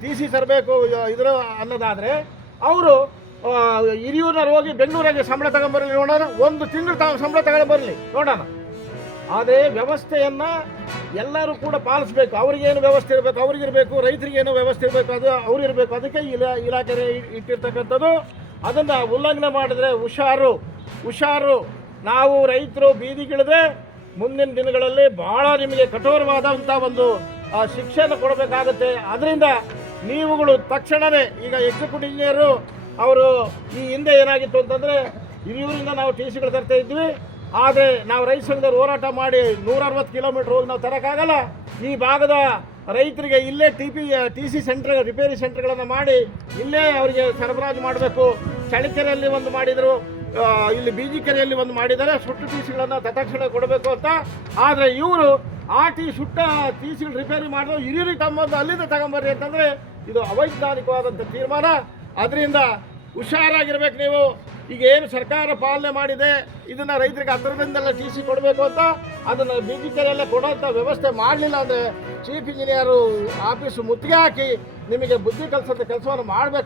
T C ತರಬೇಕು ಇದರ ಅನ್ನೋದಾದರೆ ಅವರು ಹಿರಿಯೂರಿನ ಹೋಗಿ ಬೆಂಗಳೂರಿಗೆ ಸಂಬಳ ತಗೊಂಬರಲಿ ನೋಡೋಣ, ಒಂದು ತಿಂಗಳು ಸಂಬಳ ತಗೊಂಡ್ಬರಲಿ ನೋಡೋಣ. ಆದರೆ ವ್ಯವಸ್ಥೆಯನ್ನು ಎಲ್ಲರೂ ಕೂಡ ಪಾಲಿಸಬೇಕು. ಅವ್ರಿಗೇನು ವ್ಯವಸ್ಥೆ ಇರಬೇಕು ಅವ್ರಿಗಿರಬೇಕು, ರೈತರಿಗೇನು ವ್ಯವಸ್ಥೆ ಇರಬೇಕು ಅದು ಅವ್ರಿರಬೇಕು. ಅದಕ್ಕೆ ಇಲಾಖೆ ಇಟ್ಟಿರ್ತಕ್ಕಂಥದ್ದು. ಅದನ್ನು ಉಲ್ಲಂಘನೆ ಮಾಡಿದ್ರೆ ಹುಷಾರು. ನಾವು ರೈತರು ಬೀದಿಗಿಳಿದ್ರೆ ಮುಂದಿನ ದಿನಗಳಲ್ಲಿ ಭಾಳ ನಿಮಗೆ ಕಠೋರವಾದಂಥ ಒಂದು ಶಿಕ್ಷೆಯನ್ನು ಕೊಡಬೇಕಾಗುತ್ತೆ. ಅದರಿಂದ ನೀವುಗಳು ತಕ್ಷಣವೇ ಈಗ ಎಕ್ಸಿಕ್ಯೂಟಿವ್ ಇಂಜಿನಿಯರು ಅವರು ಈ ಹಿಂದೆ ಏನಾಗಿತ್ತು ಅಂತಂದರೆ ಹಿರಿಯೂರಿಂದ ನಾವು ಟಿ ಸಿಗಳು ತರ್ತಾ ಇದ್ವಿ. ಆದರೆ ನಾವು ರೈತ ಸಂಘದವ್ರು ಹೋರಾಟ ಮಾಡಿ 160 ಕಿಲೋಮೀಟ್ರ್ ಹೋಗಿ ನಾವು ತರೋಕ್ಕಾಗಲ್ಲ. ಈ ಭಾಗದ ರೈತರಿಗೆ ಇಲ್ಲೇ ಟಿ ಸಿ ಸೆಂಟರ್ ರಿಪೇರಿ ಸೆಂಟರ್ಗಳನ್ನು ಮಾಡಿ ಇಲ್ಲೇ ಅವರಿಗೆ ಸರಬರಾಜು ಮಾಡಬೇಕು. ಚಳ್ಳಕೆರೆಯಲ್ಲಿ ಒಂದು ಮಾಡಿದರು, ಇಲ್ಲಿ ಬೀಜಿಕೆರೆಯಲ್ಲಿ ಒಂದು ಮಾಡಿದ್ದಾರೆ. ಸುಟ್ಟು ಟಿ ಸಿಗಳನ್ನು ತತ್ಕ್ಷಣ ಕೊಡಬೇಕು ಅಂತ. ಆದರೆ ಇವರು ಸುಟ್ಟ ಟಿ ಸಿಗಳು ರಿಪೇರಿ ಮಾಡಿದ್ರು ಹಿರಿಯೂರಿಗೆ ತಮ್ಮೊಂದು ಅಲ್ಲಿಂದ ತಗೊಂಬರ್ರಿ ಅಂತಂದರೆ ಇದು ಅವೈಜ್ಞಾನಿಕವಾದಂಥ ತೀರ್ಮಾನ. ಅದರಿಂದ ಹುಷಾರಾಗಿರ್ಬೇಕು ನೀವು. ಈಗ ಏನು ಸರ್ಕಾರ ಪಾಲನೆ ಮಾಡಿದೆ ಇದನ್ನು ರೈತರಿಗೆ ಹತ್ತಿರದಿಂದೆಲ್ಲ ಟಿ ಸಿ ಕೊಡಬೇಕು ಅಂತ ಅದನ್ನು ಬೀಜಿಕೆರೆಯಲ್ಲೇ ಕೊಡೋಂಥ ವ್ಯವಸ್ಥೆ ಮಾಡಲಿಲ್ಲ ಅಂದರೆ ಚೀಫ್ ಇಂಜಿನಿಯರು ಆಫೀಸು ಮುತ್ತಿಗೆ ಹಾಕಿ ನಿಮಗೆ ಬುದ್ಧಿ ಕಲಿಸೋಂಥ ಕೆಲಸವನ್ನು ಮಾಡಬೇಕು.